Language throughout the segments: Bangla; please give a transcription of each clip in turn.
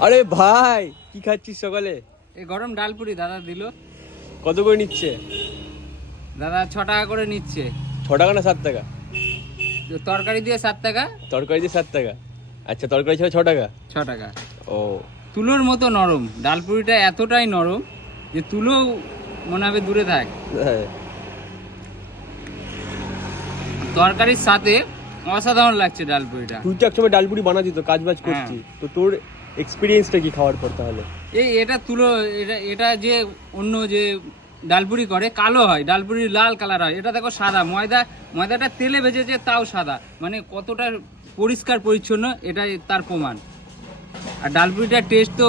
আরে ভাই কি খাচ্ছিস সকালে? এই গরম ডাল ডালপুরি দাদা দিল। কত করে নিচ্ছে? দাদা ছ টাকা করে নিচ্ছে। ছ টাকা না সাত টাকা? তরকারি দিয়ে সাত টাকা? তরকারি দিয়ে সাত টাকা। আচ্ছা তরকারি ছাড়া ছ টাকা? ছ টাকা। ও। তুলোর মতো নরম। ডাল ডালপুরিটা এতটাই নরম যে তুলো মনে হবে দূরে থাক। হ্যাঁ। তরকারির সাথে অসাধারণ লাগছে ডালপুরিটা তুই তো একসময় ডালপুরি বানাতি তো কাজ বাজ হ্যাঁ। করছি তো তোর এক্সপিরিয়েন্সটা কি খাওয়ার পর তাহলে? এই এটা তুলো, এটা এটা যে অন্য যে ডালপুরি করে, কালো হয়, ডালপুরি লাল কালার হয়। এটা দেখো সাদা, ময়দা, ময়দাটা তেলে ভেজেছে, তাও সাদা। মানে কতটা পরিষ্কার, পরিচ্ছন্ন, এটাই তার প্রমাণ। আর ডালপুরিটার টেস্ট তো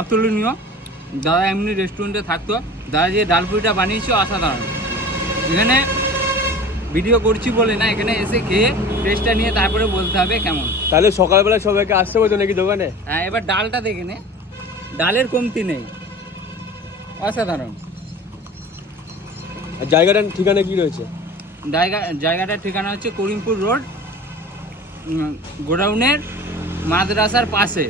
অতুলনীয়। দাদা এমনি রেস্টুরেন্টে থাকতো। দাদা যে ডালপুরিটা বানিয়েছে, অসাধারণ। এখানে ভিডিও করছি বলে না এখানে এসে খেয়ে টেস্টটা নিয়ে তারপরে বলতে হবে কেমন। তাহলে সকালবেলা সবাইকে আসতে হতো নাকি দোকানে? হ্যাঁ এবার ডালটা দেখে নে। ডালের কমতি নেই। অসাধারণ। জায়গাটার ঠিকানা কি রয়েছে? জায়গা জায়গাটার ঠিকানা হচ্ছে করিমপুর রোড গোডাউনের মাদ্রাসার পাশে।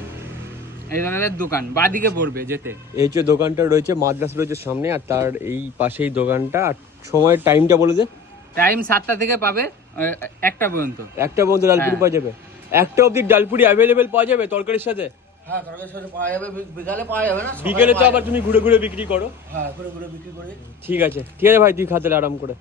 এই ধরনের দোকান বাদিকে পড়বে যেতে। এই যে দোকানটা রয়েছে মাদ্রাস রয়েছে সামনে আর তার এই পাশেই দোকানটা। আর সময়ের টাইমটা বলে দে। টাইম সাতটা থেকে পাবে একটা পর্যন্ত। একটা পর্যন্ত ডালপুরি হ্যাঁ। পাওয়া যাবে। একটা অবধি ডালপুরি অ্যাভেলেবেল পাওয়া যাবে তরকারির সাথে? হ্যাঁ তরকারির সাথে পাওয়া যাবে বিকালে পাওয়া যাবে না? বিকেলে তো আবার তুমি ঘুরে ঘুরে বিক্রি করো। হ্যাঁ ঘুরে ঘুরে বিক্রি করি ঠিক আছে। ঠিক আছে ভাই তুই খাতে আরাম করে।